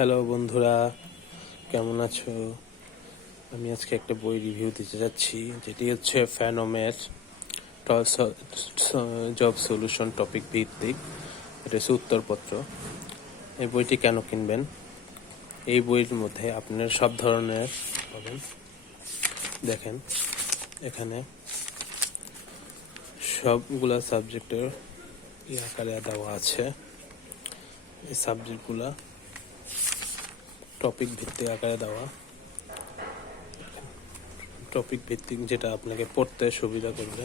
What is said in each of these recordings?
Hello বন্ধুরা, কেমন আছো? আমি আজকে একটা বই রিভিউ দিতে যাচ্ছি, যেটি হচ্ছে ফ্যানোমের জব সলিউশন টপিক ভিত্তিক। এটা হচ্ছে উত্তরপত্র। এই বইটি কেন কিনবেন? এই বইয়ের মধ্যে আপনার সব ধরনের পাবেন। দেখেন, এখানে সবগুলা সাবজেক্টের আকারে দেওয়া আছে। এই সাবজেক্টগুলা টপিক ভিত্তিক আকারে দেওয়া, টপিক ভিত্তিক, যেটা আপনাকে পড়তে সুবিধা করবে।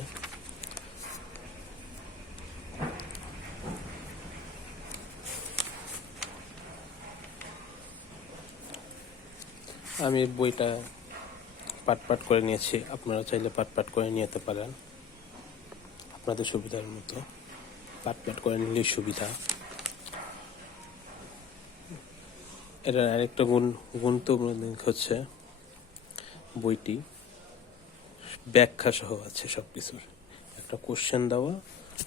আমি বইটা পাট করে নিয়েছি, আপনারা চাইলে পাট করে নিতে পারেন আপনাদের সুবিধার মতো। পাট করে নিলেই সুবিধা। এটার আরেকটা গুরুত্বপূর্ণ দিক হচ্ছে বইটি ব্যাখ্যা সহ আছে সবকিছুর। একটা কোশ্চেন দেওয়া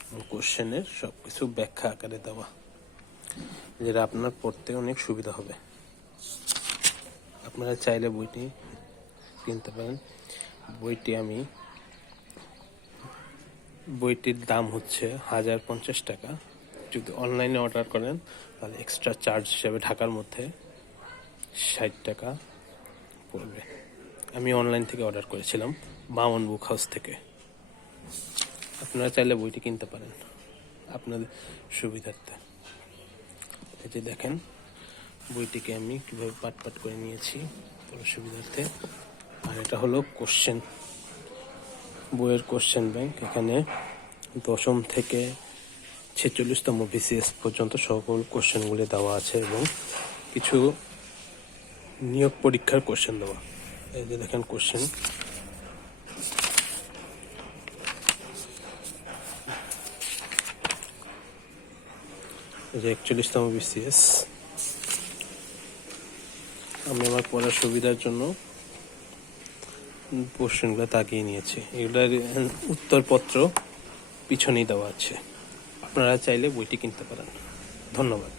এবং কোশ্চেনের সবকিছু ব্যাখ্যা আকারে দেওয়া, যেটা আপনার পড়তে অনেক সুবিধা হবে। আপনারা চাইলে বইটি কিনতে পারেন। বইটির দাম হচ্ছে 1050 টাকা। যদি অনলাইনে অর্ডার করেন তাহলে এক্সট্রা চার্জ হিসেবে ঢাকার মধ্যে 60 টাকা পড়বে। আমি অনলাইন থেকে অর্ডার করেছিলাম, মামুন বুক হাউস থেকে। আপনারা চাইলে বইটি কিনতে পারেন আপনাদের সুবিধার্থে। এই যে দেখেন, বইটিকে আমি কীভাবে পাট করে নিয়েছি তোমার সুবিধার্থে। আর এটা হলো কোশ্চেন, বইয়ের কোশ্চেন ব্যাংক। এখানে 10ম থেকে 46তম BCS পর্যন্ত সকল কোশ্চেনগুলি দেওয়া আছে এবং কিছু নিয়োগ পরীক্ষার কোশ্চেন দেওয়া। এই যে দেখেন কোশ্চেন, এই যে 41তম BCS। আমি আমার পড়ার সুবিধার জন্য কোশ্চেনগুলো তাকিয়ে নিয়েছি। এগুলোর উত্তরপত্র পিছনেই দেওয়া আছে। আপনারা চাইলে বইটি কিনতে পারেন। ধন্যবাদ।